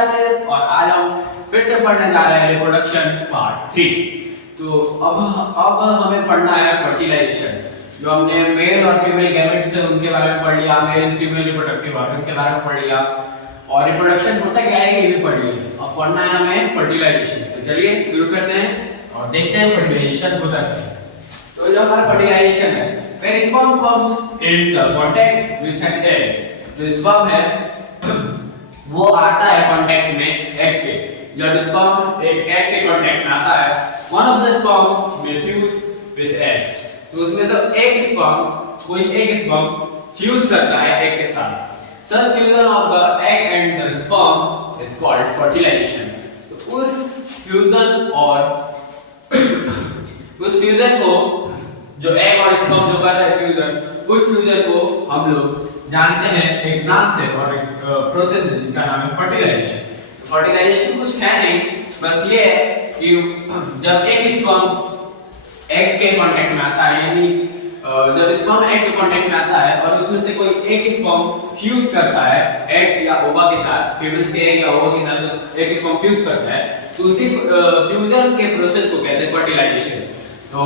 Classes और आज हम फिर से पढ़ने जा रहे हैं रिप्रोडक्शन पार्ट 3। तो अब हमें पढ़ना है फर्टिलाइजेशन। जो हमने मेल और फीमेल गैमेट्स थे उनके बारे में पढ़ लिया, मेल फीमेल रिप्रोडक्टिव ऑर्गन के बारे में पढ़ लिया और रिप्रोडक्शन होता क्या है ये भी पढ़ लिया। अब पढ़ना है हमें फर्टिलाइजेशन। तो चलिए शुरू करते हैं और देखते हैं फर्टिलाइजेशन होता क्या है। तो जो हमारा फर्टिलाइजेशन है, when sperm comes in the contact with an egg, जो स्पर्म है वो आता है कांटेक्ट में एग के। जब स्पर्म एक एग के कांटेक्ट में आता है, one of the sperm will fuse with egg, तो उसमें से कोई एक स्पर्म फ्यूज करता है एग के साथ। Such fusion of the egg and the sperm is called fertilization। तो उस फ्यूजन को जो एग और स्पर्म जो कर रहे हैं फ्यूजन, उस फ्यूजन को हम लोग जानते हैं एक नाम से और एक प्रोसेस है जिसका नाम है फर्टिलाइजेशन। फर्टिलाइजेशन कुछ है नहीं, बस ये है कि जब एक स्पर्म एग के कांटेक्ट में आता है, यानी जब स्पर्म एग के कांटेक्ट में आता है और उसमें से कोई एक स्पर्म फ्यूज करता है एग या ओवा के साथ, फीमेल्स के एग या ओवा के साथ एक स्पर्म फ्यूज करता है, तो उसी फ्यूजन के प्रोसेस को कहते हैं फर्टिलाइजेशन। तो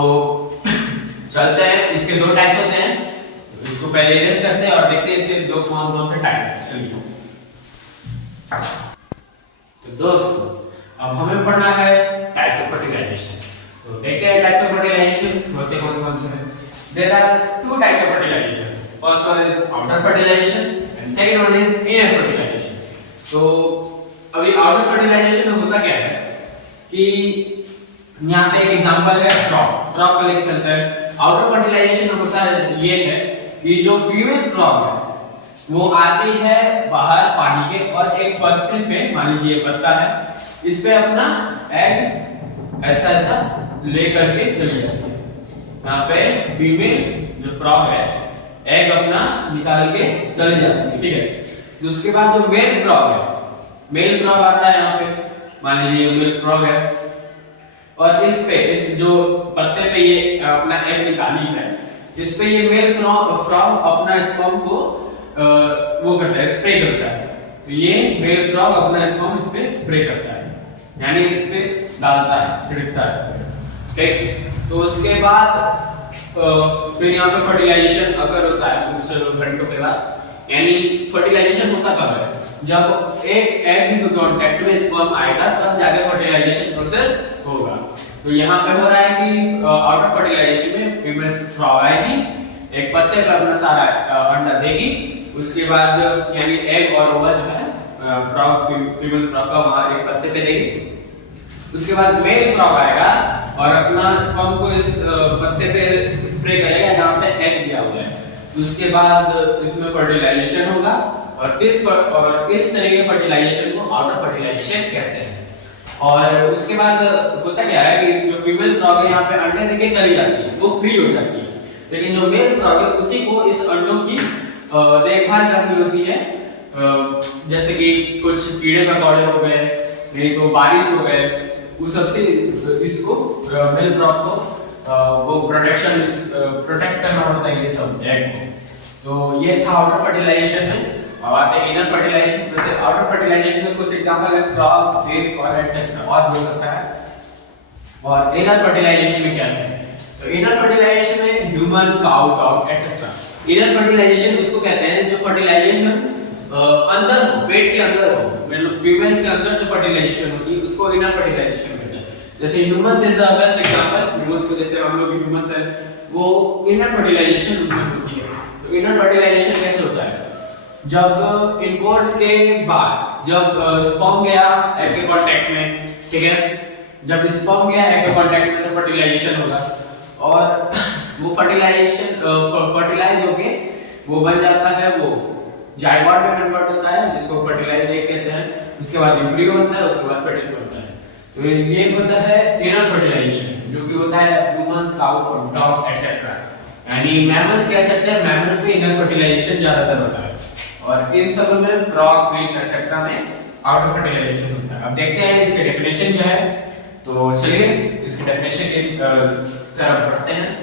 चलते हैं, इसके दो टाइप्स होते हैं, इसको पहले इरेज करते हैं और देखते हैं इसके दो कौन से टाइप हैं। चलिए तो दोस्तों अब हमें पढ़ना है टाइप्स ऑफ फर्टिलाइजेशन। तो देखते हैं टाइप्स ऑफ फर्टिलाइजेशन होते कौन से हैं। There are two types of fertilization. First one is outer fertilization and second one is inner fertilization. तो अभी outer fertilization में होता क्या है कि यहाँ पे एक एग्जांपल है फ्रॉग का लेके चलते हैं। आउटर फर्टिलाइजेशन में होता है ये है कि जो फीमेल फ्रॉग है वो आती है बाहर पानी के और एक पत्ते पे, मान लीजिए पत्ता है, इस पे अपना एग ऐसा लेकर के चली जाती है। यहाँ पे फीमेल जो फ्रॉग है एग अपना निकाल के चली जाती है, ठीक है। तो उसके बाद जो मेल फ्रॉग आता है यहाँ पे, मान लीजिए मेल फ्रॉग है और इस जो पत्ते पे ये अपना एग निकाली है, इस पे ये मेल फ्रॉग अपना स्पर्म को वो करता है, स्प्रे करता है। तो ये मेल फ्रॉग अपना स्पर्म इस पे स्प्रे करता है, यानी इस पे डालता है, छिड़कता है इस पे, ठीक। तो उसके बाद फिर यहाँ पे फर्टिलाइजेशन अगर होता है कुछ घंटों के बाद, यानी फर्टिलाइजेशन होता कब है, जब एक एग के कांटेक्ट में स्पर्म आएगा तब जाके फर्टिलाइजेशन प्रोसेस होगा। तो यहाँ पे हो रहा है कि आउटर फर्टिलाइजेशन में फीमेल फ्रॉग आएगी, एक पत्ते पे अपना सारा अंडा देगी, उसके बाद यानी एग और ओवा जो है फीमेल फ्रॉग का वहां एक पत्ते पे देगी। उसके बाद मेल फ्रॉग आएगा और अपना स्पर्म को इस पत्ते पे स्प्रे करेगा जहां पे एग दिया हुआ है। उसके बाद इसमें फर्टिलाइजेशन होगा और इस तरह के फर्टिलाइजेशन को आउटर फर्टिलाइजेशन कहते हैं। और उसके बाद होता क्या है कि जो फीमेल फ्रॉग है यहाँ पे अंडे देके चली जाती है, वो फ्री हो जाती है, लेकिन जो मेल फ्रॉग है उसी को इस अंडों की देखभाल करनी होती है। जैसे कि कुछ कीड़े मकोड़े हो गए, नहीं तो बारिश हो गए, उस सबसे इसको मेल फ्रॉग को वो प्रोटेक्ट करना पड़ता है ये सब एग को। तो ये था आउटर फर्टिलाइजेशन में। अब आते हैं इनर फर्टिलाइजेशन। जैसे आउटर फर्टिलाइजेशन में कुछ एग्जांपल है फ्रॉग, फिश और एटसेट्रा और भी हो सकता है। और इनर फर्टिलाइजेशन में क्या है, तो इनर फर्टिलाइजेशन में human, cow, dog etcetera. Inner fertilization उसको कहते हैं जो फर्टिलाइजेशन अंदर पेट के अंदर हो, मतलब फीमेल्स के अंदर जो फर्टिलाइजेशन होती है उसको इनर फर्टिलाइजेशन कहते हैं। जैसे humans is the best example. Humans को जैसे हम लोग ह्यूमंस हैं, वो इनर फर्टिलाइजेशन उनमें होती है। तो इनर फर्टिलाइजेशन कैसे होता है, जब इनकोर्स के बाद जब स्पर्म गया एग के कांटेक्ट में, ठीक है, जब स्पर्म गया एग के कांटेक्ट में तो फर्टिलाइजेशन होगा और वो फर्टिलाइज होके वो बन जाता है, वो जायगोट में कन्वर्ट होता है जिसको फर्टिलाइज्ड एग कहते हैं। उसके बाद एम्ब्रियो बनता है, उसके बाद फेटस बनता है। तो ये होता है इनर फर्टिलाइजेशन, जो कि होता है ह्यूमंस, काउ और डॉग एटसेट्रा। यानी मैमल्स कह सकते हैं, मैमल्स में इनर फर्टिलाइजेशन ज्यादातर होता है और इन सब में फ्रॉग, फिश एटसेट्रा में आउटर फर्टिलाइजेशन होता है। अब देखते हैं इसके डेफिनेशन क्या है। तो चलिए इसके डेफिनेशन की तरफ बढ़ते हैं।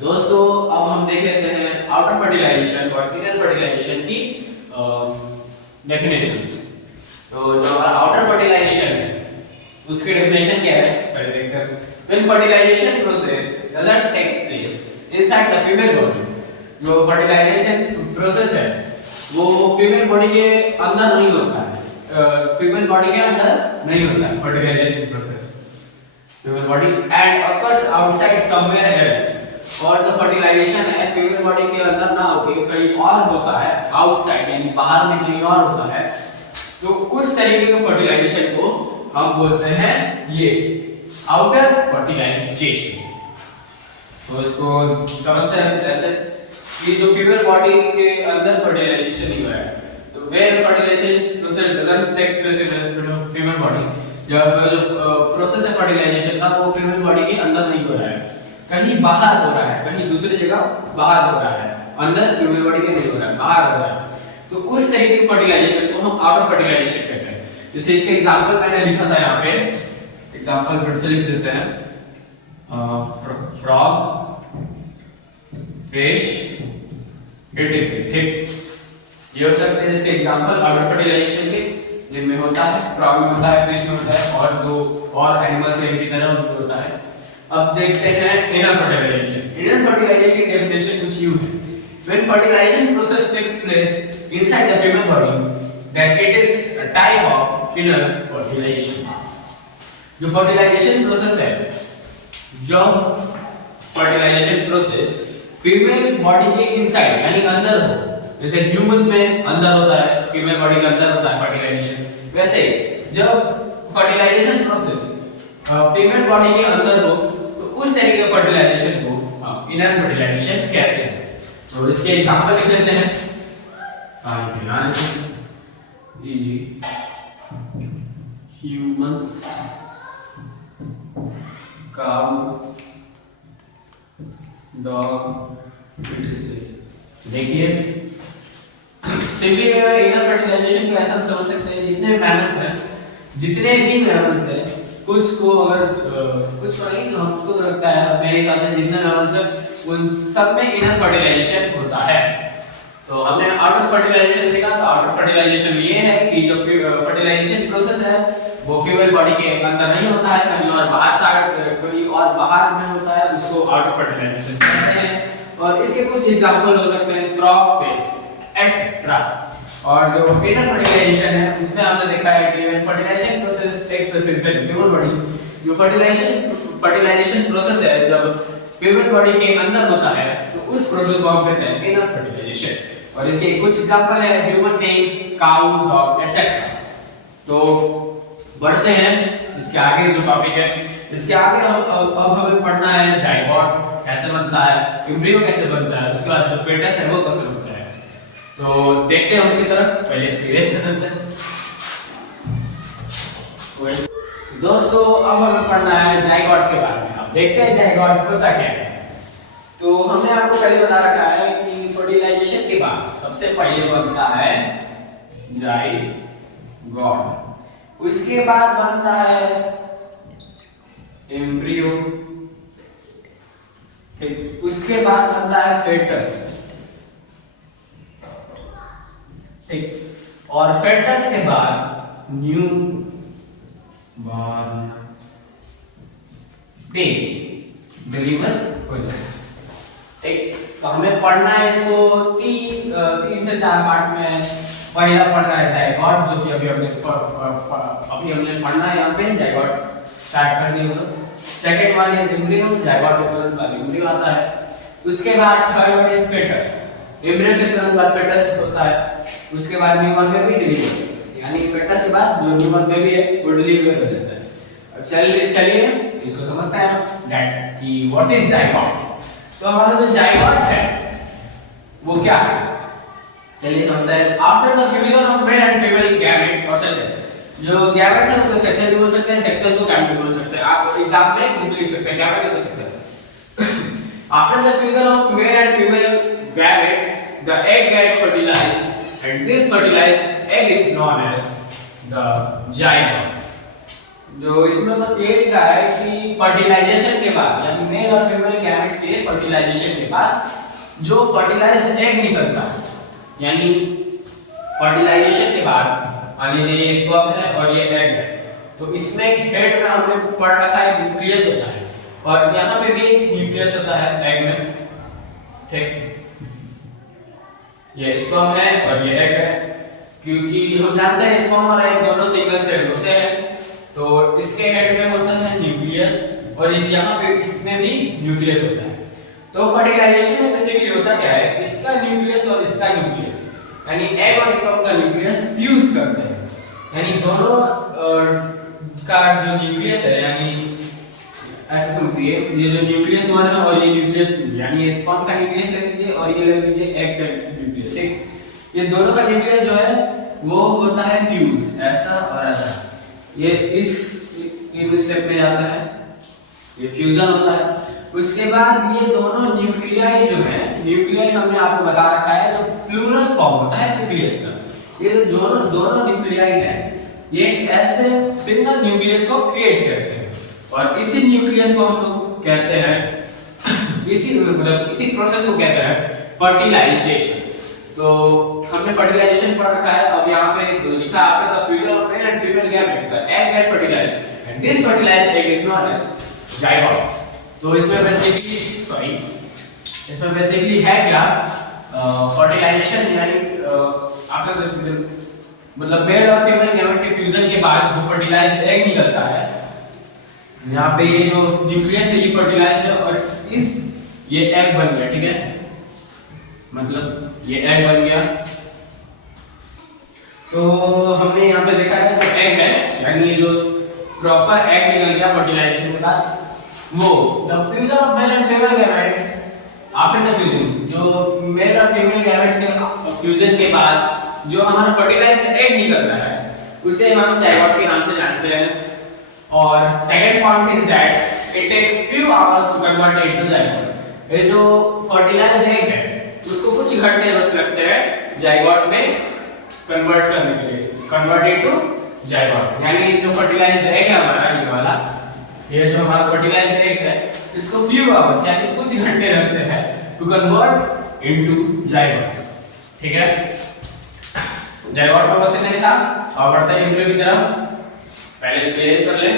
दोस्तों अब हम देख लेते हैं आउटर फर्टिलाइजेशन और इनर फर्टिलाइजेशन की डेफिनेशंस। तो जो हमारा आउटर फर्टिलाइजेशन है उसकी डेफिनेशन क्या है पहले देखते हैं। When fertilization process doesn't take place inside the female body, जो फर्टिलाइजेशन प्रोसेस है वो फीमेल बॉडी के अंदर नहीं होता है, फीमेल बॉडी के अंदर नहीं होता है fertilization process female body and occurs outside somewhere else, और जो फर्टिलाइजेशन है फीमेल बॉडी के अंदर ना होके कहीं और होता है आउटसाइड यानी बाहर में कहीं और होता है, तो उस तरीके के फर्टिलाइजेशन को हम बोलते हैं ये आउटर फर्टिलाइजेशन। तो इसको समझते हैं जैसे कि जो फीमेल बॉडी के अंदर फर्टिलाइजेशन नहीं हो रहा है, तो where fertilization process doesn't take place in female body, जब जो प्रोसेस है फर्टिलाइजेशन का वो फीमेल बॉडी के अंदर नहीं हो रहा है, कहीं बाहर हो रहा है, कहीं दूसरी जगह बाहर हो रहा है, अंदर फीमेल बॉडी के नहीं हो रहा है, बाहर हो रहा है, तो उस तरीके की फर्टिलाइजेशन को हम आउटर फर्टिलाइजेशन कहते हैं। जैसे इसके एग्जांपल मैंने लिखा था यहाँ पे, एग्जांपल फिर से लिख देते हैं, फ्रॉग, फिश, etc। ठीक, ये हो सकते हैं जैसे एग्जांपल आउटर फर्टिलाइजेशन के, जिनमें होता है फ्रॉग में होता है, फिश में होता है, और जो और एनिमल्स हैं इनकी तरह उनमें होता है। अब देखते हैं इनर फर्टिलाइजेशन। इनर फर्टिलाइजेशन की डेफिनेशन कुछ यूं है, when fertilization process takes place inside the female body then it is a type of inner fertilization। जो फर्टिलाइजेशन प्रोसेस है, जब फर्टिलाइजेशन प्रोसेस फीमेल बॉडी के इनसाइड यानी अंदर हो, जैसे ह्यूमंस में अंदर होता है, फीमेल बॉडी के अंदर होता है फर्टिलाइजेशन, वैसे जब फर्टिलाइजेशन प्रोसेस फीमेल बॉडी के अंदर हो तो उस तरीके के फर्टिलाइजेशन को हम इनर फर्टिलाइजेशन कहते हैं। तो इसके एग्जांपल लिख लेते हैं, ध्यान दीजिए, ह्यूमंस, काउ, डॉग, देखिए सिंपली इनर फर्टिलाइजेशन को ऐसा हम समझ सकते हैं, जितने मैमल्स हैं, जितने भी मैमल्स हैं, कुछ को अगर कुछ को नहीं, हमको तो लगता है मेरे हिसाब से जितने मैमल्स हैं उन सब में इनर फर्टिलाइजेशन होता है। तो हमने आउटर फर्टिलाइजेशन देखा, तो आउटर फर्टिलाइजेशन ये है कि जो फर्टिलाइजेशन प्रोसेस है वो फीमेल बॉडी के अंदर नहीं होता है, कहीं और बाहर साइड कहीं और बाहर में होता है, उसको आउटर फर्टिलाइजेशन कहते हैं। और इसके कुछ एग्जांपल हो सकते हैं फ्रॉग, फिश एटसेट्रा। और जो इनर फर्टिलाइजेशन है उसमें हमने देखा है कि when fertilization process takes place in female body, जो फर्टिलाइजेशन प्रोसेस है जब फीमेल बॉडी के अंदर होता है तो उस प्रोसेस को हम कहते हैं इनर फर्टिलाइजेशन। और इसके कुछ एग्जांपल है human beings, cow, dog etcetera. तो बढ़ते हैं इसके आगे जो टॉपिक है, इसके आगे अब हमें पढ़ना है जाइगोट कैसे बनता है, एम्ब्रियो कैसे बनता है, उसके बाद जो फेटस है वो कैसे बनता है। तो देखते हैं उसकी तरफ, पहले इसकी रेस करते हैं। दोस्तों अब हमें पढ़ना है जाइगोट के बारे में। अब देखते हैं जाइगोट होता क्या है। तो हमने आपको पहले बता रखा है कि फर्टिलाइजेशन के बाद सबसे पहले बनता है जाइगोट, उसके बाद बनता है एम्ब्रियो, उसके बाद बनता है फेटस, ठीक, और फेटस के बाद न्यू बॉर्न बेबी डिलीवर हो जाता है, ठीक। तो हमें पढ़ना है इसको तीन से चार पार्ट में। पहला पढ़ना है जाइगोट, जो कि अभी हमने पढ़ना है यहाँ पे, जाइगोट स्टार्ट कर दिया। तो second one is embryo, zygote के तुरंत बाद एम्ब्रियो आता है। उसके बाद third one is foetus, embryo के तुरंत बाद फेटस होता है। उसके बाद न्यूबॉर्न बेबी डिलीवर, यानी फेटस के बाद जो न्यूबॉर्न बेबी है वो डिलीवर हो जाता है। अब चलिए इसको समझते हैं दैट कि व्हाट इज जाइगोट। तो हमारा जो जाइगोट है वो क्या है, चलिए समझते हैं। After the fusion of male and female gametes और सेक्सुअल, जो गैमेट है उसको सेक्सुअल भी बोल सकते हैं, सेक्सुअल को गैमेट भी बोल सकते हैं। आप एग्जाम में कुछ भी लिख सकते हैं, गैमेट हो सकता है। After the fusion of male and female gametes the egg get fertilized and this fertilized egg is known as the zygote। जो इसमें बस ये लिखा है कि फर्टिलाइजेशन के बाद यानी मेल और फीमेल गैमेट्स के फर्टिलाइजेशन के बाद जो फर्टिलाइज्ड एग निकलता है, यानी फर्टिलाइजेशन के बाद मान लीजिए ये स्पर्म है और ये एग है, तो इसमें हेड में हमने पढ़ रखा है न्यूक्लियस होता है और यहाँ पे भी एक न्यूक्लियस होता है एग में, ठीक। ये स्पर्म है और ये एग है, क्योंकि हम जानते हैं स्पर्म और एग दोनों सिंगल सेल होते हैं, तो इसके हेड में होता है न्यूक्लियस और यहाँ पे इसमें भी न्यूक्लियस होता है। तो फर्टिलाइजेशन में बेसिकली होता क्या है, इसका न्यूक्लियस और इसका न्यूक्लियस यानी एग और स्पर्म का न्यूक्लियस फ्यूज करते हैं, यानी दोनों का जो न्यूक्लियस है, यानी ऐसे समझिए ये जो न्यूक्लियस 1 है और ये न्यूक्लियस 2, यानी ये स्पर्म का न्यूक्लियस ले लीजिए और ये ले लीजिए एग का न्यूक्लियस, ठीक। ये दोनों का न्यूक्लियस जो है वो होता है फ्यूज, ऐसा और ऐसा, ये इस स्टेप में जाता है, ये फ्यूजन होता है। उसके बाद ये दोनों न्यूक्लियाई जो है, न्यूक्लियाई हमने आपको बता रखा है जो प्लूरल फॉर्म होता है न्यूक्लियस का, ये जो दोनों न्यूक्लियाई है ये ऐसे सिंगल न्यूक्लियस को क्रिएट करते हैं और इसी न्यूक्लियस को हम लोग कहते हैं इसी प्रोसेस को कहते हैं फर्टिलाइजेशन। तो हमने फर्टिलाइजेशन पढ़ रखा है, अब यहाँ पे लिखा आपने the fusion of male and female gametes, the egg get fertilized and this fertilized egg is known as zygote. तो इसमें बेसिकली है क्या, फर्टिलाइजेशन यानी आपने मतलब मेल और फीमेल गैमेट के फ्यूजन के बाद जो फर्टिलाइज्ड एग निकलता है, यहाँ पे ये जो न्यूक्लियस है ये फर्टिलाइज्ड है और ये एग बन गया, ठीक है, मतलब ये एग बन गया। तो हमने यहाँ पे देखा है जो एग है यानी जो प्रॉपर एग निकल गया फर्टिलाइजेशन के बाद, वो the fusion of male and female gametes after the fusion, जो मेल और फीमेल गैमेट्स के फ्यूजन के बाद जो हमारा फर्टिलाइज्ड एग निकल रहा है उसे हम जाइगोट के नाम से जानते हैं। और second point is that it takes few hours to convert it to zygote. ये जो फर्टिलाइज्ड एग है उसको कुछ घंटे बस लगते हैं जाइगोट में कन्वर्ट करने के लिए, कन्वर्ट इट टू जाइगोट, यानी जो फर्टिलाइज्ड एग है हमारा ये वाला, ये जो हमारा फर्टिलाइज्ड एग है इसको फ्यू आवर्स यानी कुछ घंटे लगते हैं टू कन्वर्ट इनटू जाइगोट, ठीक है। जाइगोट में बस इतना ही था, और बढ़ते हैं एम्ब्रियो की तरफ। पहले इसको इरेज कर ले।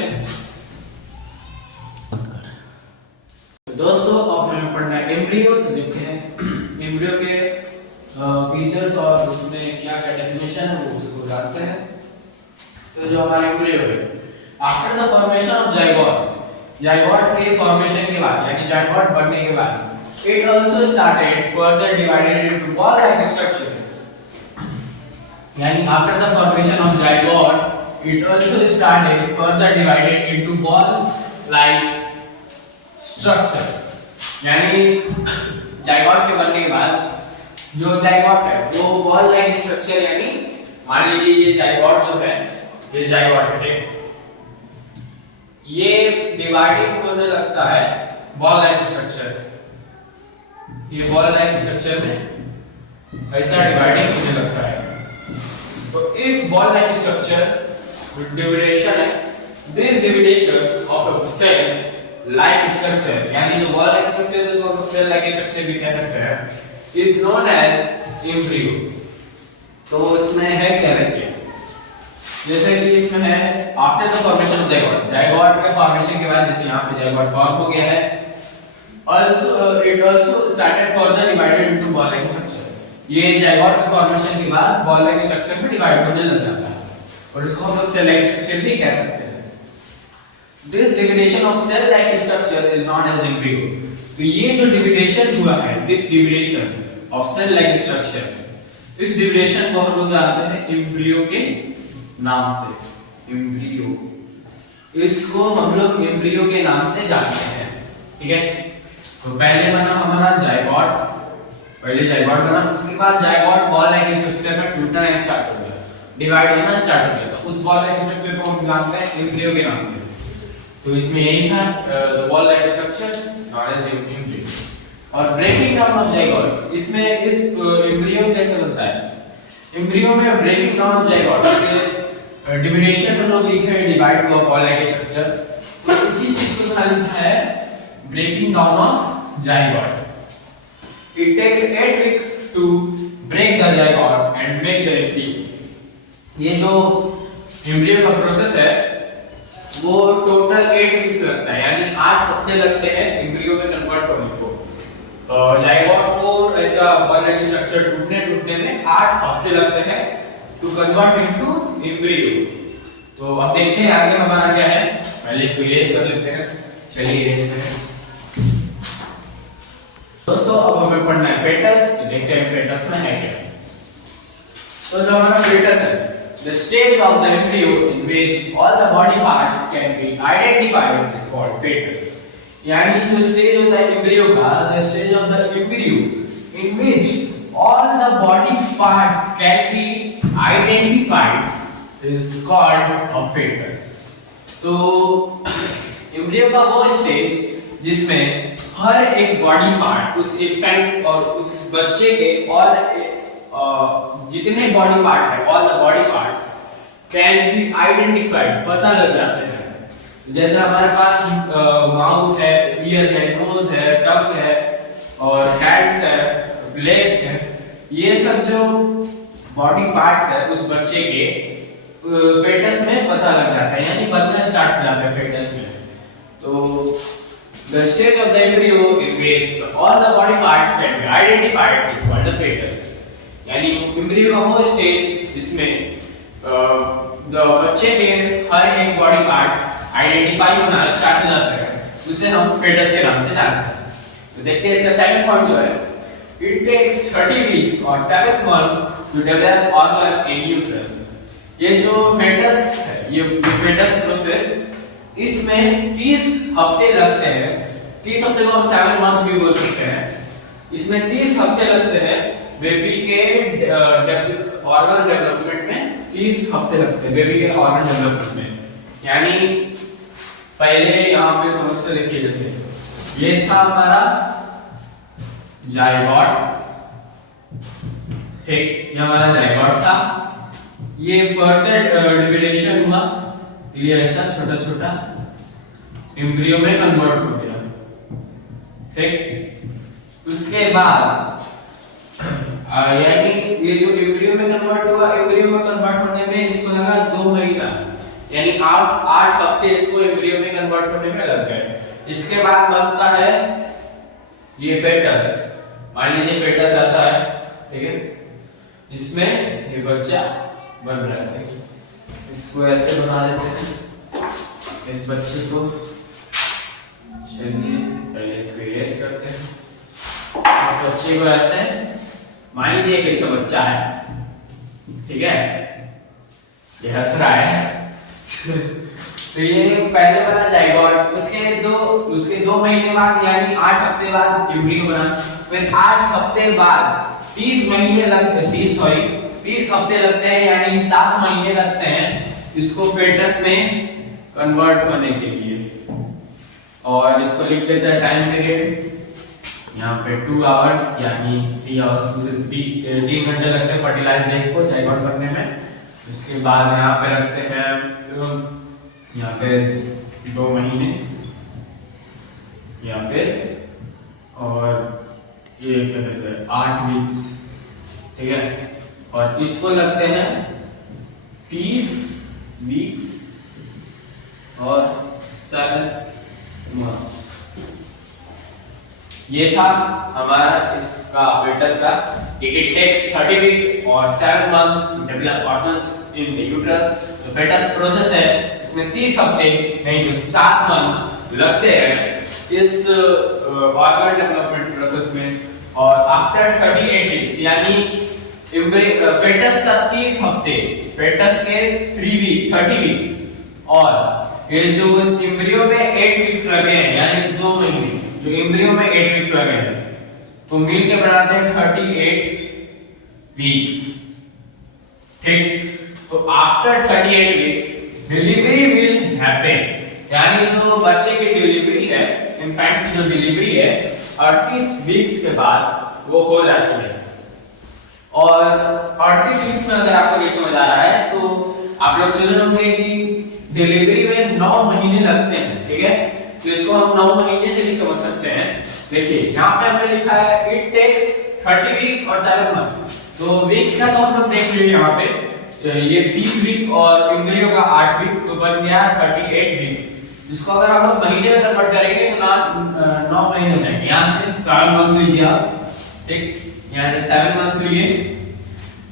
तो दोस्तों अब हमें पढ़ना है एम्ब्रियो। तो देखते हैं एम्ब्रियो के फीचर्स और उसमें क्या क्या डेफिनेशन है वो उसको जानते हैं। तो जो हमारा एम्ब्रियो है after the formation of zygote, zygote के फॉर्मेशन के बाद यानी जाइगोट बनने के बाद it also started further divided into ball like structure, यानी after the formation of zygote it also started further divided into ball like structures, यानी zygote के बनने के बाद जो जाइगोट है वो बॉल लाइक स्ट्रक्चर, यानी मान लीजिए ये जाइगोट जो है, ये जाइगोट है, ये डिवाइडिंग होने लगता है बॉल लाइक स्ट्रक्चर, ये बॉल लाइक स्ट्रक्चर में ऐसा डिवाइडिंग होने लगता है। तो इस बॉल लाइक स्ट्रक्चर division है, this division of a cell like structure, यानी जो wall like structure जिसको हम cell like structure भी कह सकते हैं, is known as embryo। तो इसमें है क्या देखिए, जैसे कि इसमें है after the formation of zygote, zygote के formation के बाद जैसे यहाँ पे zygote form हो गया है, also it also started further divided into ball like structure, ये zygote के formation के बाद ball like structure में divide होने लग जाता है और इसको हम लोग सेल लाइक स्ट्रक्चर भी कह सकते हैं। This division of cell like structure is known as embryo. तो ये जो डिविडेशन हुआ है, this division of cell like structure, इस डिविडेशन को हम लोग जानते हैं एम्ब्रियो के नाम से, एम्ब्रियो, इसको हम लोग एम्ब्रियो के नाम से जानते हैं, ठीक है। तो पहले बना हमारा जाइगोट, पहले जाइगोट बना, उसके बाद जाइगोट बॉल लाइक स्ट्रक्चर में टूटना स्टार्ट हो गया, डिवाइड होना स्टार्ट हो गया, तो उस बॉल लाइक स्ट्रक्चर को हम जानते हैं एम्ब्रियो के नाम से। तो इसमें यही था the ball like structure not as embryo. और ब्रेकिंग डाउन ऑफ जाइगोट, इसमें इस एम्ब्रियो कैसे बनता है, एम्ब्रियो में ब्रेकिंग डाउन ऑफ जाइगोट, जैसे डिविडेशन में जो लिखा है divide the all like structure, तो इसी चीज को यहाँ लिखा है breaking down of zygote. It takes 8 weeks to break the zygote and make the embryo. ये जो एम्ब्रियो का प्रोसेस है वो टोटल 8 वीक्स लगता है, यानी 8 हफ्ते लगते हैं एम्ब्रियो में कन्वर्ट होने को। जाइगोट को ऐसा बॉल लाइक स्ट्रक्चर टूटने में 8 हफ्ते लगते हैं टू कन्वर्ट इनटू एम्ब्रियो। तो अब देखते हैं आगे हमारा क्या है। पहले इसको इरेज कर लेते हैं, चलिए इरेज करें। दोस्तों अब हमें पढ़ना है फेटस, तो देखते हैं फेटस में है क्या। तो जो हमारा फेटस है, the stage of the embryo in which all the body parts can be identified is called fetus। यानी जो स्टेज होता है एम्ब्रियो का, the stage of the embryo in which all the body parts can be identified is called a fetus। तो embryo का वो stage जिसमें हर एक बॉडी पार्ट उस इन्फेंट और उस बच्चे के और जितने बॉडी पार्ट है, all the body parts can be identified, पता लग जाते हैं। जैसे हमारे पास माउथ है, ईयर है, नोज है, टंग है और हैंड्स है, लेग्स है, ये सब जो बॉडी पार्ट्स है उस बच्चे के फेटस में पता लग जाता है, यानी बनना स्टार्ट हो जाता है फेटस में। तो the stage of the embryo in which all the body parts can be identified is called the fetus। यानी एम्ब्रियो का वो स्टेज जिसमें बच्चे के हर एक बॉडी पार्ट्स आइडेंटिफाई होना स्टार्ट हो जाता है, उसे हम फेटस के नाम से जानते हैं। तो देखते हैं इसका सेकंड पॉइंट जो है, इट टेक्स 30 वीक्स और 7 months to develop organ in uterus. ये जो फेटस है, ये फेटस प्रोसेस, इसमें 30 हफ्ते लगते हैं। 30 हफ्ते को हम 7 मंथ भी बोल सकते हैं। इसमें 30 हफ्ते लगते हैं बेबी के ऑर्गन डेवलपमेंट में। 30 हफ्ते लगते हैं बेबी के ऑर्गन डेवलपमेंट में। यानी पहले यहाँ पे समझते देखिए, जैसे ये था हमारा जाइगोट, ठीक, ये हमारा जाइगोट था। ये फर्दर डिविडेशन हुआ तो ये ऐसा छोटा छोटा एम्ब्रियो में कन्वर्ट हो गया, ठीक। उसके बाद यानी ये जो एम्ब्रियो में कन्वर्ट हुआ, एम्ब्रियो में कन्वर्ट होने में इसको लगा 2 महीना, यानी 8 हफ्ते इसको एम्ब्रियो में कन्वर्ट होने में लग गए। इसके बाद बनता है ये फेटस। मान लीजिए फेटस ऐसा है, ठीक है, इसमें ये बच्चा बन रहा है। इसको ऐसे बना देते हैं, इस बच्चे को। चलिए पहले इसको इरेज करते हैं। इस बच्चे को ऐसे मान लीजिए एक ऐसा बच्चा है, ठीक है, ये हंस रहा है तो ये पहले वाला जाइगोट, उसके 2 महीने बाद यानी 8 हफ्ते बाद एम्ब्रियो बना। फिर 8 हफ्ते बाद 30 हफ्ते लगते हैं, यानी 7 महीने लगते हैं इसको फेटस में कन्वर्ट होने के लिए। और इसको लिख देते हैं टाइम पीरियड, यहाँ पे 2 आवर्स, यानी 3 आवर्स 2 से 3 घंटे लगते हैं फर्टिलाइज एग को जाइगोट बनने में। उसके बाद यहाँ पे रखते हैं यहाँ पे 2 महीने या फिर और ये क्या कहते हैं 8 वीक्स, ठीक है। और इसको लगते हैं 30 वीक्स और 7 मंथ्स। ये था हमारा इसका फेटस का कि इट टेक्स 30 वीक्स और 7 month to develop organs in the uterus. जो फेटस प्रोसेस है इसमें 30 हफ्ते नहीं तो 7 मंथ लगते हैं इस ऑर्गन डेवलपमेंट प्रोसेस में। और आफ्टर 38 वीक्स यानी फेटस का 30 हफ्ते, फेटस के 30 वीक्स और ये जो एम्ब्रियो में 8 वीक्स लगे हैं यानी 2 महीने, जो एम्ब्रियो में 8 वीक्स लगे हैं तो मिलके बनाते हैं 38 वीक्स, ठीक। तो after 38 weeks delivery will happen, यानी जो बच्चे की डिलीवरी है, इन्फेंट की जो डिलीवरी है 38 वीक्स के बाद वो हो जाती है। और 38 वीक्स में अगर आपको ये समझ आ रहा है तो आप लोग सुने होंगे कि डिलीवरी में 9 महीने लगते हैं, ठीक है। तो इसको हम 9 महीने से भी समझ सकते हैं। देखिए यहाँ पे हमने लिखा है इट टेक्स 30 वीक्स और 7 मंथ। तो वीक्स का तो हम लोग देख लिए यहाँ पे, ये 30 वीक और इंद्रियों का 8 वीक, तो बन गया 38 वीक्स। इसको अगर हम लोग महीने में कन्वर्ट करेंगे तो 9 महीने हो जाएंगे। यहाँ से 7 मंथ लीजिए आप, ठीक, यहाँ से 7 मंथ लिए,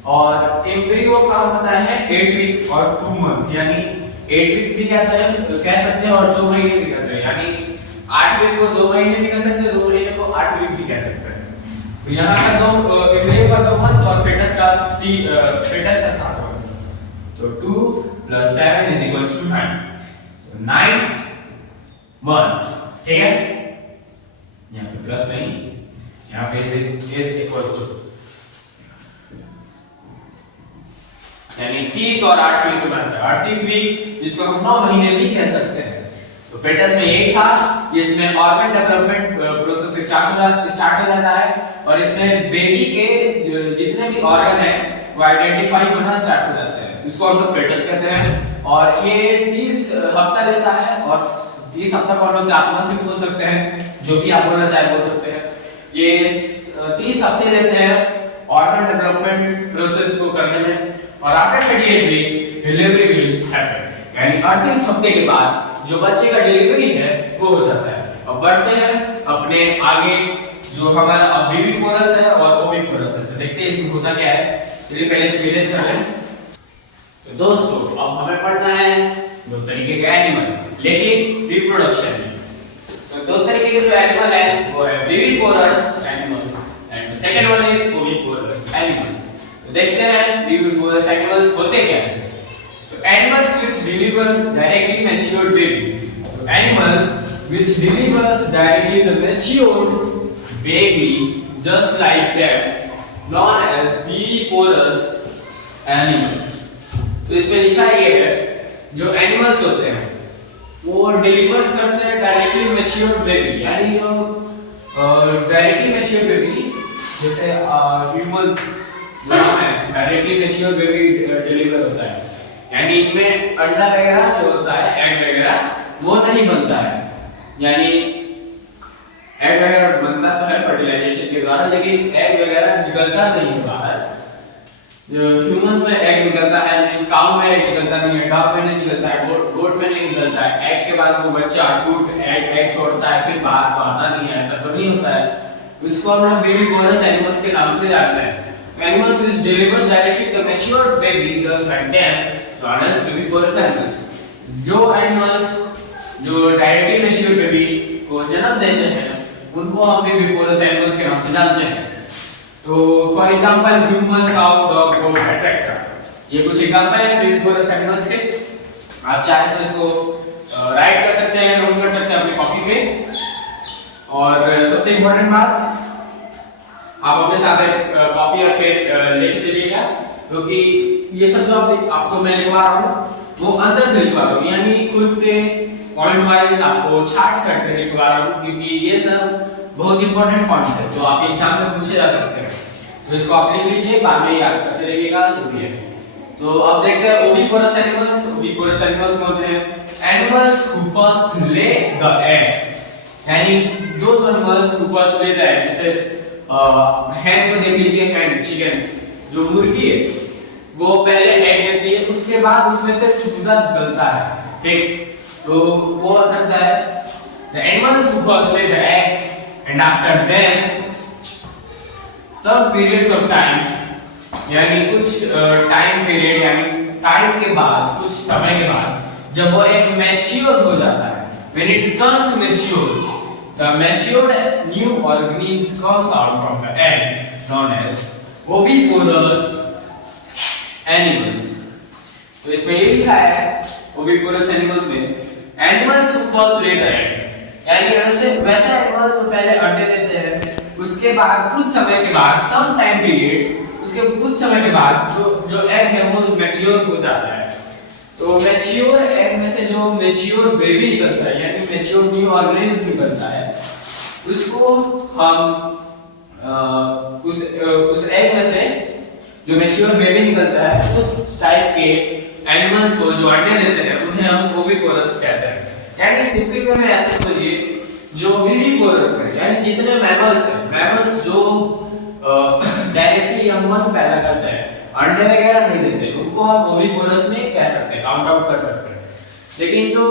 और एम्ब्रियो का पता है 8 वीक्स और 2 मंथ, यानी 8 वीक्स भी कह सकते हैं और 2 महीने भी कहते हैं, यानी 8 वीक को 2 महीने भी कह सकते हैं, 2 महीने को 8 वीक भी कह सकते हैं। तो यहाँ का दो एम्ब्रियो का 2 मंथ और फेटस का 7 मंथ, तो 2 + 7 = 9, तो 9 मंथ्स, ठीक है। यहाँ पे प्लस नहीं, यहाँ पे इज इक्वल्स टू, यानी 30 और 8 वीक के बाद 38 वीक, जिसको हम 9 महीने भी कह सकते हैं। तो फेटस में यही था, इसमें ऑर्गन डेवलपमेंट प्रोसेस स्टार्ट हो जाता है, और इसमें बेबी के जितने भी ऑर्गन है वो आइडेंटिफाई होना स्टार्ट हो जाते हैं, इसको हम लोग फेटस कहते हैं। और ये 30 हफ्ता लेता है, और 30 हफ्ता को हम लोग 7 मंथ भी बोल सकते हैं, जो भी आप बोलना चाहे बोल सकते हैं। ये 30 हफ्ते लेते हैं ऑर्गन डेवलपमेंट प्रोसेस को करने में, और after 38 weeks delivery will happen, यानी 38 हफ्ते के बाद जो बच्चे का डिलीवरी है वो हो जाता है। अब बढ़ते हैं अपने आगे, जो हमारा ओविपोरस है और ओविपोरस है, तो देखते हैं इसमें होता क्या है। चलिए पहले इसको इरेज कर लें। तो दोस्तों अब हमें पढ़ना है 2 तरीके के एनिमल, लेकिन रिप्रोडक्शन में। तो 2 तरीके के जो एनिमल है वो है viviparous animals and second one is oviparous animals. तो देखते हैं विविपोरस एनिमल्स होते क्या हैं। तो animals which delivers directly matured baby, animals which delivers directly the matured baby just like that, known as viviporous animals। तो इसमें लिखा ये है, जो एनिमल्स होते हैं वो डिलीवर्स करते हैं डायरेक्टली मैच्योर्ड बेबी, यानी जो डायरेक्टली मैच्योर्ड बेबी, जैसे ह्यूमंस जो है डायरेक्टली मैच्योर्ड बेबी डिलीवर होता है, यानी इनमें अंडा वगैरह जो होता है, एग वगैरह वो नहीं बनता है, यानी एग वगैरह बनता तो है फर्टिलाइजेशन के द्वारा, लेकिन एग वगैरह निकलता नहीं है बाहर। जो ह्यूमंस में एग निकलता है नहीं, काऊ में एग निकलता नहीं है, डॉग में नहीं निकलता है, गोट में नहीं निकलता है। एग के बाद वो बच्चा टूट एग तोड़ता है, फिर बाहर तो आता नहीं है, ऐसा तो नहीं होता है। इसको हम लोग विविपोरस एनिमल्स के नाम से जानते हैं। Animals which delivers directly the matured baby just like them, known as viviporous animals। जो एनिमल्स जो डायरेक्टली मैच्योर बेबी को जन्म देते हैं उनको हम विविपोरस एनिमल्स के नाम से जानते हैं। तो for example human, cow, dog, goat etcetera, ये कुछ एग्जांपल हैं विविपोरस एनिमल्स के। आप चाहे तो इसको राइट कर सकते हैं, नोट कर सकते हैं अपनी कॉपी पे। और सबसे इंपॉर्टेंट बात, आप अपने साथ एक कॉपी और पेन लेके चलिएगा, क्योंकि ये सब जो आपको मैं लिखवा रहा हूँ वो अंदर से लिखवा रहा हूँ, यानी खुद से पॉइंट वाइज आपको छाट कर लिखवा रहा हूँ, क्योंकि ये सब बहुत इंपॉर्टेंट पॉइंट है जो आप एग्जाम में पूछे जा सकते हैं। तो इसको आप लिख लीजिए, बाद में याद करते रहिएगा जो भी है। तो अब देखते हैं ओविपोरस एनिमल्स। ओविपोरस एनिमल्स बोलते हैं एनिमल्स हु फर्स्ट ले द एग्स, यानी दो एनिमल्स हु फर्स्ट ले द एग्स, जैसे हैन को देख लीजिए, हैन चिकन्स जो मुर्गी है वो पहले एग देती है, उसके बाद उसमें से चूजा निकलता है, ठीक। तो वो हो सकता है the animals who first lay the eggs and after then some periods of time, यानी कुछ टाइम पीरियड, यानी टाइम के बाद, कुछ समय के बाद जब वो एक मैच्योर हो जाता है, when it turns to mature, the matured new organism comes out from the egg, known as oviporous animals। तो इसमें ये लिखा है oviporous animals में animals who first lay the eggs, यानी वैसे एनिमल जो पहले अंडे देते हैं, उसके बाद कुछ समय के बाद some time periods, उसके कुछ समय के बाद जो एग है वो मैच्योर हो जाता है। तो मैच्योर एग में से जो मैच्योर बेबी निकलता है, यानी मैच्योर न्यू ऑर्गेनिज्म निकलता है, उसको हम उस एग में से जो मैच्योर बेबी निकलता है उस टाइप के एनिमल्स को जो अंडे देते हैं उन्हें हम ओविपोरस कहते हैं। यानी सिंपल वे में ऐसे समझिए, जो विविपोरस है यानी जितने मैमल्स जो डायरेक्टली यंग पैदा करते हैं, अंडे वगैरह नहीं देते, उनको हम ओविपोरस में कह सकते हैं, काउंट आउट कर सकते हैं। लेकिन जो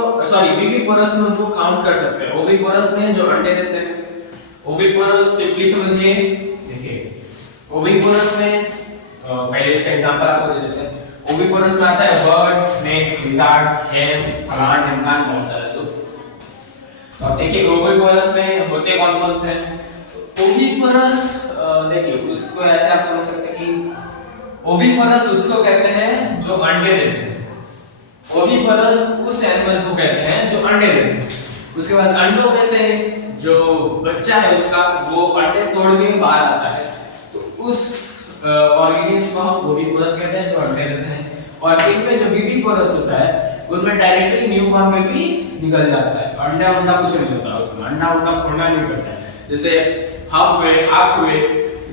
विविपोरस में उनको काउंट कर सकते हैं। ओविपोरस में जो अंडे देते हैं, ओविपोरस सिंपली समझिए, देखिए ओविपोरस में पहले इसका एग्जांपल आपको दे देते हैं। ओविपोरस में आता है birds, snakes, lizards, hares, plant, इंसान, बहुत सारे। तो अब देखिए ओविपोरस में होते कौन-कौन से हैं। ओविपोरस देखिए उसको ऐसे आप समझ सकते हैं कि ओविपोरस उसको कहते हैं जो अंडे देते हैं। ओविपोरस उस एनिमल्स को कहते हैं जो अंडे देते हैं। उसके बाद अंडों में से जो बच्चा है उसका, वो अंडे तोड़ के बाहर आता है, तो उस ऑर्गेनिज्म को हम ओविपोरस कहते हैं जो अंडे देते हैं। और इनमें जो विविपोरस होता है उनमें डायरेक्टली न्यूबॉर्न में भी निकल जाता है, अंडा कुछ नहीं होता उसमें, अंडा फोड़ना नहीं पड़ता है। जैसे हम हुए, आप हुए,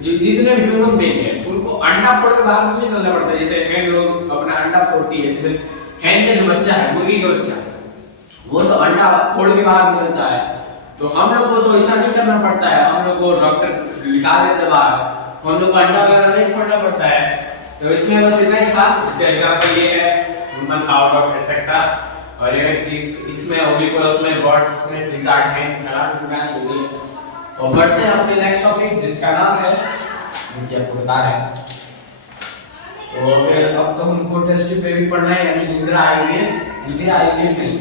जितने भी ह्यूमन बीइंग हैं उनको अंडा फोड़ के बाहर नहीं निकलना पड़ता है। जैसे hen लोग अपना अंडा फोड़ती है, जैसे hen का जो बच्चा है, मुर्गी का बच्चा, वो तो अंडा फोड़ के बाहर निकलता है। तो हम लोग को तो ऐसा नहीं करना पड़ता है, हम लोग को डॉक्टर लिखा देते बाहर, हम लोग को अंडा वगैरह नहीं फोड़ना पड़ता है। तो इसमें बस इतना ही था। जैसे एग्जांपल ये है ह्यूमन, काउ, डॉग एटसेट्रा। और ये इसमें ओविपोरस में बर्ड्स में लिजर्ड हैं, प्लांट हो गई। तो बढ़ते हैं अपने नेक्स्ट टॉपिक जिसका नाम है, मुझे आपको बता रहे हैं। तो फिर अब तो हमको टेस्ट पे भी पढ़ना है, यानी इंदिरा आईवीएफ नहीं,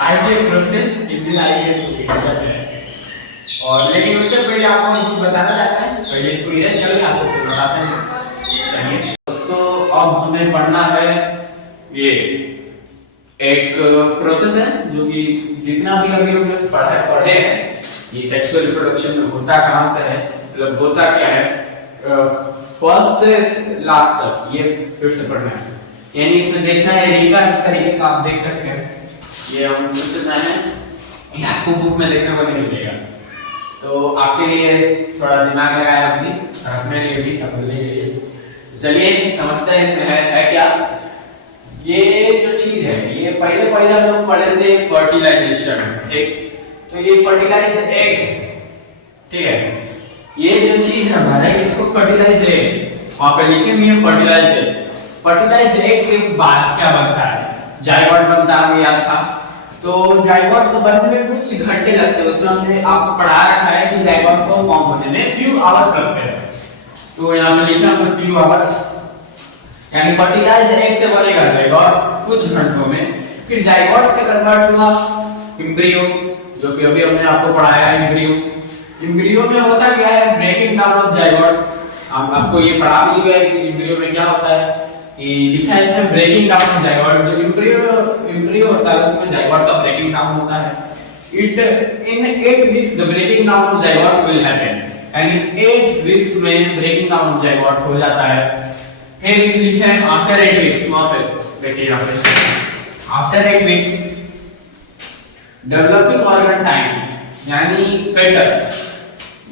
आईवीएफ प्रोसेस, इंदिरा आईवीएफ है। और लेकिन उससे पहले आपको हम कुछ बताना चाहते हैं, पहले इसको इरेज करेंगे, आपको फिर बताते हैं। चलिए तो अब हमें पढ़ना है, ये एक प्रोसेस है जो कि जितना भी अभी हमने पढ़े हैं, ये सेक्सुअल रिप्रोडक्शन होता कहां से है, मतलब होता क्या है, फर्स्ट से लास्ट तक, ये फिर से पढ़ना है। यानी इसमें देखना है रीका तरीके का, आप देख सकते हैं, ये हम सोचना है, ये आपको बुक में देखने को नहीं मिलेगा, तो आपके लिए थोड़ा दिमाग लगाया अपनी, और अपने लिए भी समझने के लिए। चलिए समझते हैं इसमें है क्या। ये जो चीज है, ये पहले हम लोग पढ़े थे फर्टिलाइजेशन, ठीक। तो ये फर्टिलाइज एग, ठीक है, ये जो चीज है हमारा, इसको फर्टिलाइज एग, वहां पे लिखे हुए हैं फर्टिलाइज एग। फर्टिलाइज एग के बाद क्या बनता है, जाइगोट बनता है, हमें याद था। तो जाइगोट को बनने में कुछ घंटे लगते हैं, उसमें हमने आपको पढ़ा रखा है कि जाइगोट को फॉर्म होने में फ्यू आवर्स लगते हैं। तो यहाँ पे लिखा है फ्यू आवर्स, यानी फर्टिलाइज एग से बनेगा जाइगोट कुछ घंटों में, फिर जाइगोट से कन्वर्ट हुआ एम्ब्रियो, जो कि अभी हमने आपको पढ़ाया है एम्ब्रियो में होता क्या है, ब्रेकिंग डाउन ऑफ जाइगोट। हम आपको ये पढ़ा भी चुके हैं कि एम्ब्रियो में क्या होता है, कि लिखा है इसमें ब्रेकिंग डाउन ऑफ जाइगोट। जो एम्ब्रियो होता है उसमें जाइगोट का ब्रेकिंग डाउन होता है। It in 8 weeks the breaking down of zygote will happen, यानी 8 वीक्स में ब्रेकिंग डाउन ऑफ जाइगोट हो जाता है। फिर लिखा है आफ्टर 8 वीक्स, वहां पे देखिए यहाँ पे after 8 weeks developing organ time, यानी फेटस।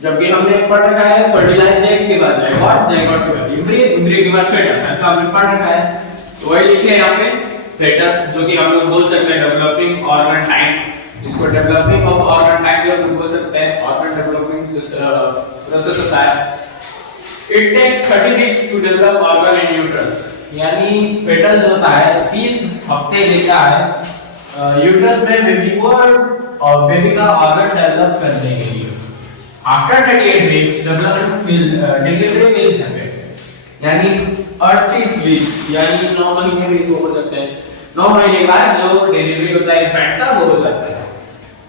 जबकि हमने पढ़ रखा है फर्टिलाइज्ड एग के बाद जाइगोट के बाद एम्ब्रियो के बाद फेटस, ऐसा हमने पढ़ रखा है। तो वही लिखे हैं यहाँ पे फेटस, जो कि हम लोग बोल सकते हैं डेवलपिंग ऑर्गन टाइम। इसको डेवलपिंग ऑफ ऑर्गन टाइम भी हम लोग बोल सकते हैं, ऑर्गन डेवलपिंग प्रोसेस होता है। It takes 30 weeks to develop organ in uterus, यानी फेटस होता है 30 हफ्ते लेता है यूट्रस में बेबी को और बेबी का ऑर्गन डेवलप करने के लिए। After 38 weeks development will delivery will happen, यानी 38 वीक, यानी 9 महीने भी इसको बोल सकते हैं। 9 महीने के बाद जो डिलीवरी होता है इन्फेंट का, वो हो जाता है।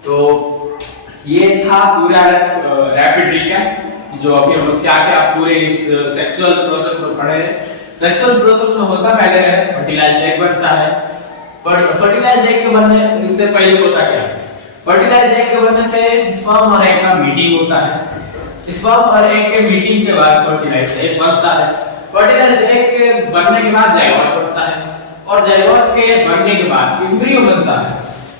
तो ये था पूरा रैपिड रिकैप, जो अभी हम लोग क्या पूरे इस सेक्सुअल प्रोसेस में पढ़े हैं। सेक्सुअल प्रोसेस में होता पहले है फर्टिलाइज्ड एग बनता है, पर फर्टिलाइज्ड एग के बनने इससे पहले होता क्या है, फर्टिलाइज्ड एग के बनने से स्पर्म और एग का मीटिंग होता है। स्पर्म और एग के मीटिंग के बाद फर्टिलाइज्ड एग बनता है। फर्टिलाइज्ड एग के बनने के बाद जाइगोट बनता है, और जाइगोट के बनने के बाद एम्ब्रियो बनता है,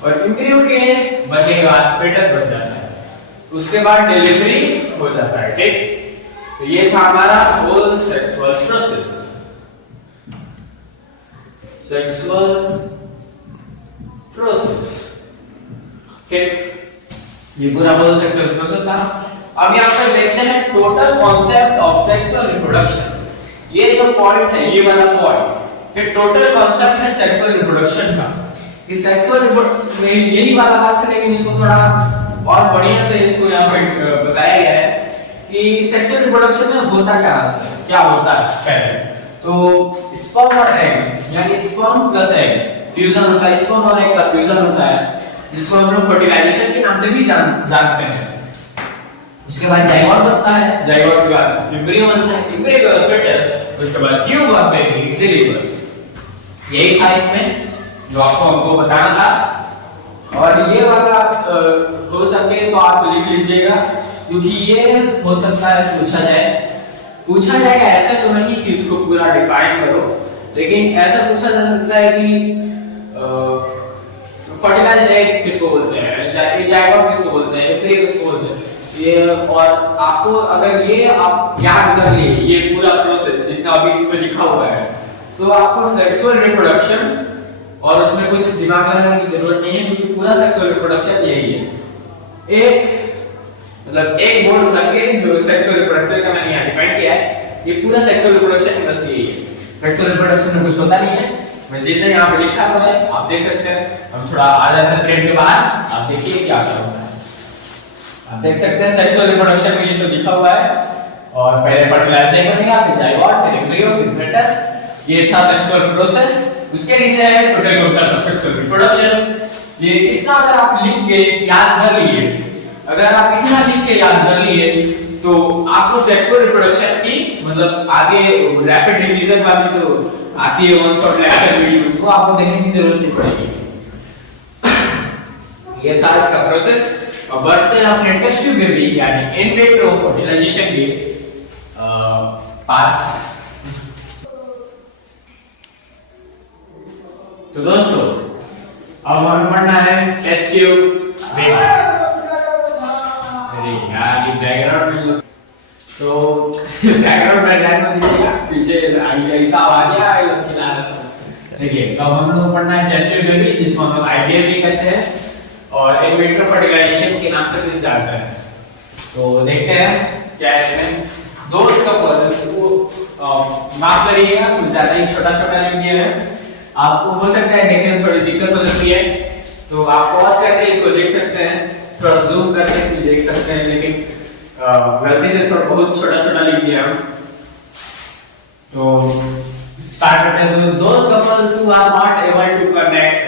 और एम्ब्रियो के बनने के बाद फेटस बन जाता है। उसके बाद डिलीवरी हो जाता है, ठीक। तो ये था हमारा whole sexual process. Sexual process. ये पूरा बोल सेक्सुअल प्रोसेस था। अब यहाँ पर देखते हैं total concept of sexual reproduction. ये जो पॉइंट है, ये वाला पॉइंट, ये टोटल कॉन्सेप्ट है सेक्सुअल रिप्रोडक्शन का। कि सेक्सुअल में यही वाला बात है, लेकिन इसको थोड़ा और बढ़िया से इसको यहाँ पे बताया गया है कि सेक्सुअल रिप्रोडक्शन में होता क्या होता है। पहले तो स्पर्म और एग, यानी स्पर्म प्लस एग फ्यूजन होता है, स्पर्म और एग का फ्यूजन होता है, जिसको हम लोग फर्टिलाइजेशन के नाम से भी जानते हैं। उसके बाद जाइगोट बनता है, जाइगोट के बाद एम्ब्रियो बनता है, एम्ब्रियो के बाद fetus, उसके बाद न्यूबॉर्न बेबी डिलीवर। यही था इसमें जो आपको हमको बताना था। और ये वाला हो सके तो आप लिख लीजिएगा, क्योंकि ये हो सकता है पूछा जाएगा। ऐसा तो नहीं कि उसको पूरा डिफाइन करो, लेकिन ऐसा पूछा जा सकता है कि फर्टिलाइज्ड एग किसको बोलते हैं, जाइगोट किसको बोलते हैं, एम्ब्रियो किसको बोलते हैं। ये और आपको अगर ये आप याद कर लिए ये पूरा प्रोसेस जितना अभी इस पे लिखा हुआ है, तो आपको सेक्सुअल रिप्रोडक्शन और उसमें कुछ दिमाग लगाने की जरूरत नहीं है, क्योंकि पूरा सेक्सुअल रिप्रोडक्शन यही है। एक बोर्ड भर के जो सेक्सुअल रिप्रोडक्शन का मैंने यहाँ डिफाइन किया है, ये पूरा सेक्सुअल रिप्रोडक्शन बस यही है। सेक्सुअल रिप्रोडक्शन में कुछ होता नहीं है, मैं जितना यहाँ पे लिखा हुआ है आप देख सकते हैं। हम थोड़ा आ जाते हैं फ्रेम के बाहर, आप देखिए क्या होता है। आप देख सकते हैं सेक्सुअल रिप्रोडक्शन में ये सब लिखा हुआ है, और पहले फर्टिलाइजेशन बनेगा, फिर जाइगोट, फिर एम्ब्रियो, फिर fetus। ये था सेक्सुअल प्रोसेस। उसके नीचे है total concept of sexual reproduction. ये इतना अगर आप लिख के याद कर लिए, तो आपको सेक्सुअल रिप्रोडक्शन की मतलब आगे रैपिड रिवीजन वाली जो आती है वन शॉट लेक्चर वीडियोस, वो आपको देखने की जरूरत नहीं पड़ेगी। ये था इसका प्रोसेस। अब बढ़ते हैं अपने टेस्ट ट्यूब में भी, यानी इन विट्रो फर्टिलाइजेशन के पास। तो दोस्तों अब हमें पढ़ना है टेस्ट ट्यूब में। अरे यार ये बैकग्राउंड में तो बैकग्राउंड में दीजिएगा, पीछे ऐसा आवाज आ रहा है चिल्ला रहा था। देखिए तो हम लोग पढ़ना है टेस्ट ट्यूब में भी, जिसको हम लोग आईवीएफ भी कहते हैं और इन विट्रो फर्टिलाइजेशन के नाम से भी जानते हैं। तो देखते हैं क्या इसमें दोस्त कपल्स को माफ करिएगा, कुछ ज्यादा ही छोटा लिख दिया है। आपको हो सकता है देखने में थोड़ी दिक्कत हो सकती है, तो आप पॉज करके इसको देख सकते हैं, थोड़ा जूम करके भी देख सकते हैं, लेकिन गलती से थोड़ा बहुत छोटा लिख दिया हम। तो स्टार्ट करते हैं। तो दोस्त couples who are not able to connect,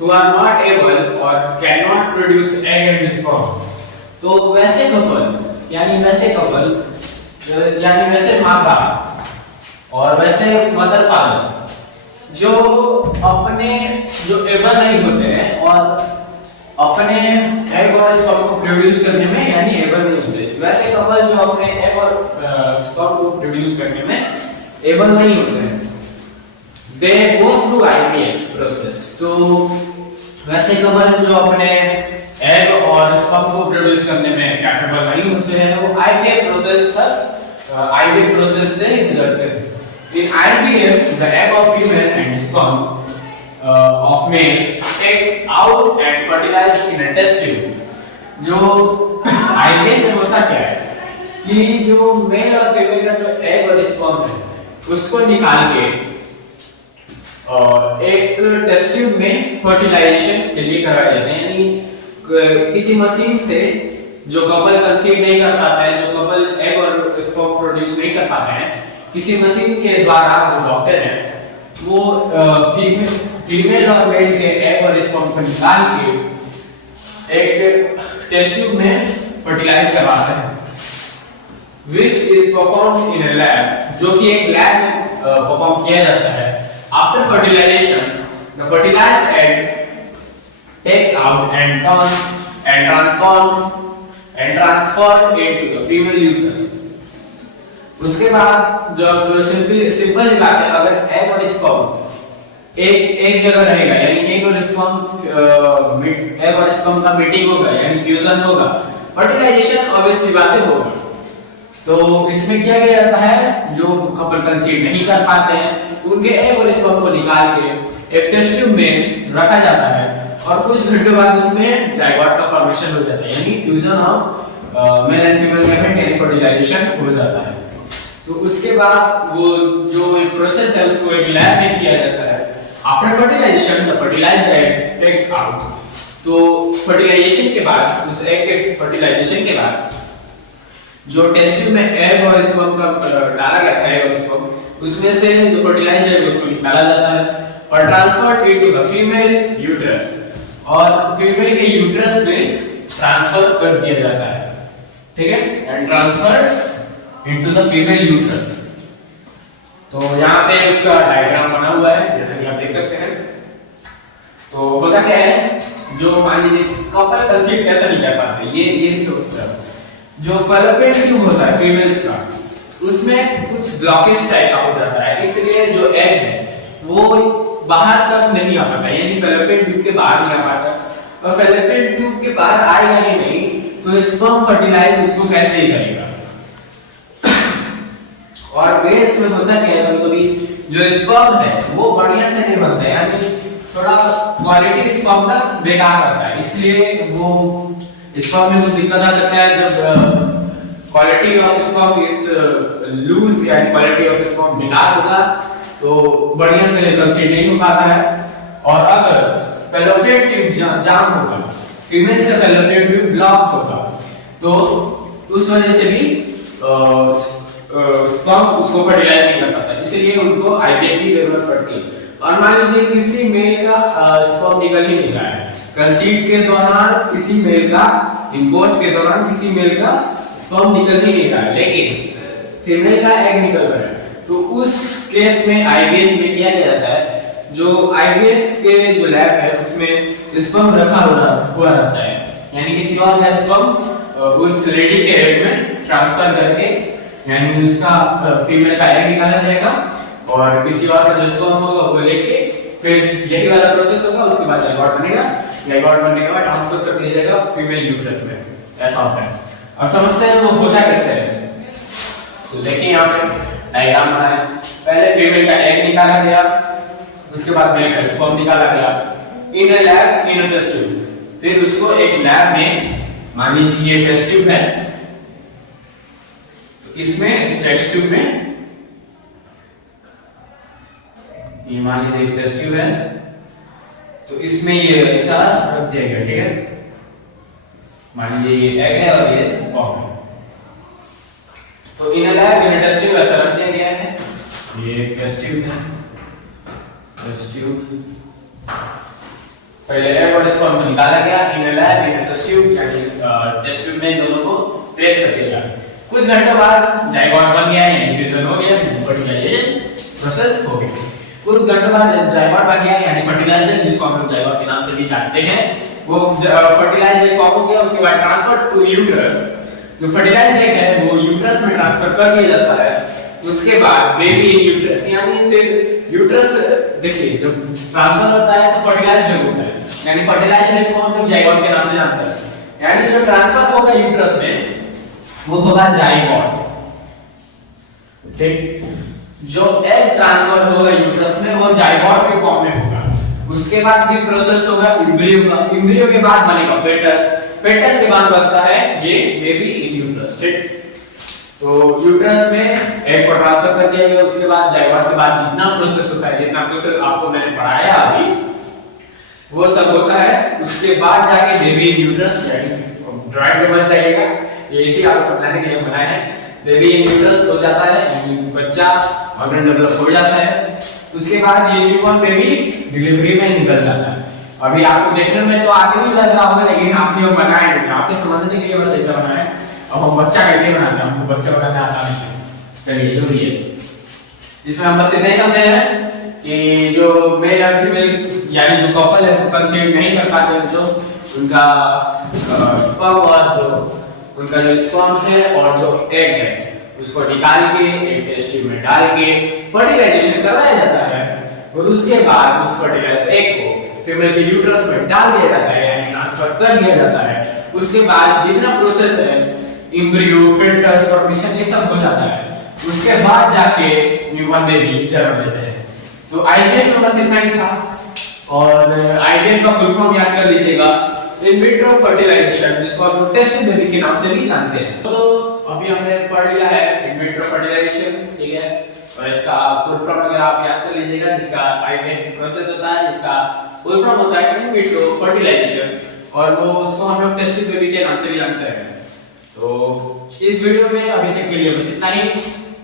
who are not able or cannot produce egg and sperm, तो वैसे कपल यानी वैसे माता और वैसे मदर फादर जो एबल नहीं होते हैं और अपने एग और स्पर्म को प्रोड्यूस करने में यानी एबल नहीं होते, वैसे कपल जो अपने एग और स्पर्म को प्रोड्यूस करने में एबल नहीं होते हैं, they go through IVF process। तो वैसे कपल जो अपने एग और स्पर्म को प्रोड्यूस करने में कैपेबल नहीं होते हैं, वो IVF प्रोसेस से गुजरते हैं। In IVF, the egg of female and sperm of male takes out and fertilized in a test tube। जो IVF में होता क्या है कि जो मेल और फीमेल का जो एग और स्पर्म है उसको निकाल के एक टेस्ट ट्यूब में फर्टिलाइजेशन के लिए कराया जाता है, यानी किसी मशीन से जो कपल कंसीव नहीं कर पाते हैं, जो कपल एग और स्पर्म प्रोड्यूस नहीं कर पाते हैं, किसी मशीन के द्वारा जो डॉक्टर है वो फीमेल और मेल के एग और स्पर्म को निकाल के एक टेस्ट ट्यूब में फर्टिलाइज करवाते हैं, which is performed in a lab, जो कि एक लैब में परफॉर्म किया जाता है। After fertilization, the fertilized egg takes out and transformed into the female uterus। उसके बाद जो सिंपल बात है, अगर एग और स्पर्म एक जगह रहेगा, यानी एग और स्पर्म का मीटिंग होगा यानी फ्यूजन होगा, फर्टिलाइजेशन ऑब्वियसली बातें होगा। तो इसमें क्या किया जाता है, जो कपल कंसीव नहीं कर पाते हैं उनके एग और स्पर्म को निकाल के एक टेस्ट ट्यूब में रखा जाता है और कुछ घंटे बाद उसमें जायगोट का फॉर्मेशन हो जाता है, यानी fusion of male and female gamete यानी फर्टिलाइजेशन हो जाता है। तो उसके बाद वो जो प्रोसेस है उसको एक लैब में किया जाता है। After fertilization the fertilized egg takes out. तो फर्टिलाइजेशन के बाद उस एग के फर्टिलाइजेशन के बाद जो टेस्ट ट्यूब में एग और स्पर्म का डाला गया था, एग और स्पर्म, उसमें से जो फर्टिलाइजर है उसको निकाला जाता है और transferred into the female uterus, और फीमेल के यूट्रस में ट्रांसफर कर दिया जाता है, ठीक है, and transferred into the female uterus. तो यहाँ पे उसका डायग्राम बना हुआ है जैसा कि आप देख सकते हैं। तो होता क्या है, जो मान लीजिए कपल कंसीव कैसे नहीं कर पाते, ये भी सोचते हैं। जो फैलोपियन ट्यूब होता है फीमेल्स का, उसमें कुछ ब्लॉकेज टाइप का हो जाता है, इसलिए जो एग है वो बाहर तक नहीं आ पाता, यानी फैलोपियन ट्यूब के बाहर नहीं आ पाता। और फैलोपियन ट्यूब के बाहर आएगा ही नहीं तो स्पर्म फर्टिलाइज उसको कैसे ही करेगा। और बेस में होता क्या है, कभी जो स्पर्म है वो बढ़िया से नहीं बनता है, यानी थोड़ा क्वालिटी स्पर्म का बेकार रहता है, इसलिए वो स्पर्म में कुछ दिक्कत आ सकता है। जब quality of sperm is lose या क्वालिटी ऑफ स्पर्म बेकार होगा तो बढ़िया से कंसीव नहीं हो पाता है। और अगर फैलोपियन ट्यूब जाम होगा, फीमेल से फैलोपियन ट्यूब ब्लॉक होगा, तो उस वजह से भी स्पर्म उसको फर्टिलाइज नहीं कर पाता, इसलिए उनको आईवीएफ की जरूरत पड़ती है। और मान लीजिए किसी मेल का स्पर्म निकल ही नहीं रहा है, कंसीव के दौरान किसी मेल का, इंटरकोर्स के दौरान किसी मेल का स्पर्म निकल ही नहीं रहा है, लेकिन फीमेल का एग निकल रहा है, तो उस केस में आईवीएफ में किया जाता है। जो आईवीएफ के जो लैब है उसमें स्पर्म रखा हुआ रहता है, यानी किसी और का स्पर्म उस लेडी के एग में ट्रांसफर करके, यानी उसका फीमेल का एग निकाला जाएगा और किसी और का जो स्पर्म होगा वो लेके फिर यही वाला प्रोसेस होगा। उसके बाद जायगोट बनेगा, जायगोट बनने के बाद ट्रांसफर कर दिया जाएगा फीमेल यूट्रस में, ऐसा होता है। और समझते हैं वो होता कैसे है, तो देखिए यहाँ पे डायग्राम बना है। पहले फीमेल का एग निकाला गया, उसके बाद मेल का स्पर्म निकाला गया in a lab, in a test tube. फिर उसको एक लैब में, मान लीजिए ये टेस्ट ट्यूब है, तो इसमें इस टेस्ट ट्यूब में, ये मान लीजिए एक टेस्ट ट्यूब है, तो इसमें ये ऐसा रख दिया गया, ठीक है। मान लीजिए ये एग है और ये स्पर्म है, तो in lab in test tube ऐसा रख दिया गया है। ये एक टेस्ट ट्यूब है, टेस्ट ट्यूब, पहले एग और स्पर्म को निकाला गया in lab in test tube, यानी टेस्ट ट्यूब में दोनों को प्लेस कर दिया गया। कुछ घंटों बाद जायगोट बन गया, यानी फ्यूजन हो गया, फर्टिलाइजेशन प्रोसेस हो गया। कुछ घंटों बाद जायगोट बन गया, यानी फर्टिलाइजर, जिसको हम लोग जायगोट के नाम से भी जानते हैं, वो फर्टिलाइजर फॉर्म हो गया। उसके बाद ट्रांसफर टू यूट्रस, जो फर्टिलाइजर है वो यूट्रस में ट्रांसफर कर दिया जाता है। उसके बाद बेबी इन यूट्रस, यानी फिर यूट्रस, देखिए जब ट्रांसफर होता है तो फर्टिलाइजर होता है, यानी फर्टिलाइजर को हम लोग जायगोट के नाम से जानते हैं। यानी जो ट्रांसफर होगा यूट्रस में वो होगा जायगोट, ठीक। जो एग ट्रांसफर होगा यूट्रस में वो जायगोट के फॉर्म में होगा। उसके बाद भी प्रोसेस होगा एम्ब्रियो का, एम्ब्रियो के बाद बनेगा फेटस, फेटस के बाद बनता है ये बेबी इन यूट्रस, ठीक। तो यूट्रस में एग को ट्रांसफर कर दिया गया। उसके बाद जायगोट के बाद जितना प्रोसेस होता है, जितना प्रोसेस आपको मैंने पढ़ाया अभी, वो सब होता है। उसके बाद जाके बेबी इन यूट्रस, यानी ड्राइड बन जाएगा। ये इसी आपको समझाने के लिए बनाया है। बेबी इन यूट्रस हो जाता है, बच्चा ऑर्गन डेवलप हो जाता है। उसके बाद ये न्यूबॉर्न बेबी डिलीवरी में निकल जाता है। अभी आपको देखने में तो आगे भी लग रहा होगा, लेकिन आपने वो बनाया नहीं, आपके समझने के लिए बस ऐसा बनाया है। अब हम बच्चा कैसे बनाते हैं, हमको बच्चा बनाना आता नहीं है, चलिए जो भी है। इसमें हम बस इतना ही समझे हैं कि जो मेल और फीमेल, यानी जो कपल है वो कंसीव नहीं कर पाते, जो उनका स्पर्म और जो उनका जो स्पर्म है और जो एग है उसको निकाल के एक टेस्ट ट्यूब में डाल के फर्टिलाइजेशन करवाया जाता है। और उसके बाद उस फर्टिलाइजर एग को फीमेल के यूट्रस में डाल दिया जाता है, यानी ट्रांसफर कर दिया जाता है। उसके बाद जितना प्रोसेस है, एम्ब्रियो, फेटस, फॉर्मेशन, ये सब हो जाता है। उसके बाद जाके न्यूबॉर्न बेबी जन्म लेते हैं। तो आईवीएफ में बस इतना ही था। और आईवीएफ का फुल फॉर्म याद कर लीजिएगा, इन विट्रो फर्टिलाइजेशन, जिसको हम टेस्ट बेबी के नाम से भी जानते हैं। तो अभी हमने पढ़ लिया है इन विट्रो फर्टिलाइजेशन, ठीक है। और इसका फुल फॉर्म अगर आप याद कर लीजिएगा, जिसका आईवीएफ प्रोसेस होता है, इसका फुल फॉर्म होता है इन विट्रो फर्टिलाइजेशन, और वो उसको हम लोग टेस्ट बेबी के नाम से भी जानते हैं। तो इस वीडियो में अभी तक के लिए बस इतना ही।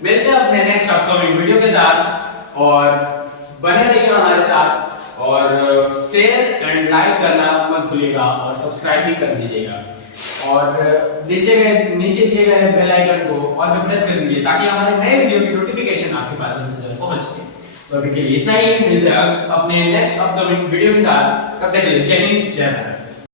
मिलते हैं अपने नेक्स्ट अपकमिंग वीडियो के साथ, और बने रहिए हमारे साथ, और शेयर एंड लाइक करना मत भूलिएगा, और सब्सक्राइब भी कर दीजिएगा, और नीचे दिए गए बेल आइकन को ऑल पे प्रेस कर दीजिए, ताकि हमारे नए वीडियो की नोटिफिकेशन आपके पास जल्द से जल्द पहुंच सके। तो अभी के लिए इतना ही। मिलते हैं अपने नेक्स्ट अपकमिंग वीडियो के साथ। तब तक के लिए जय हिंद, जय भारत।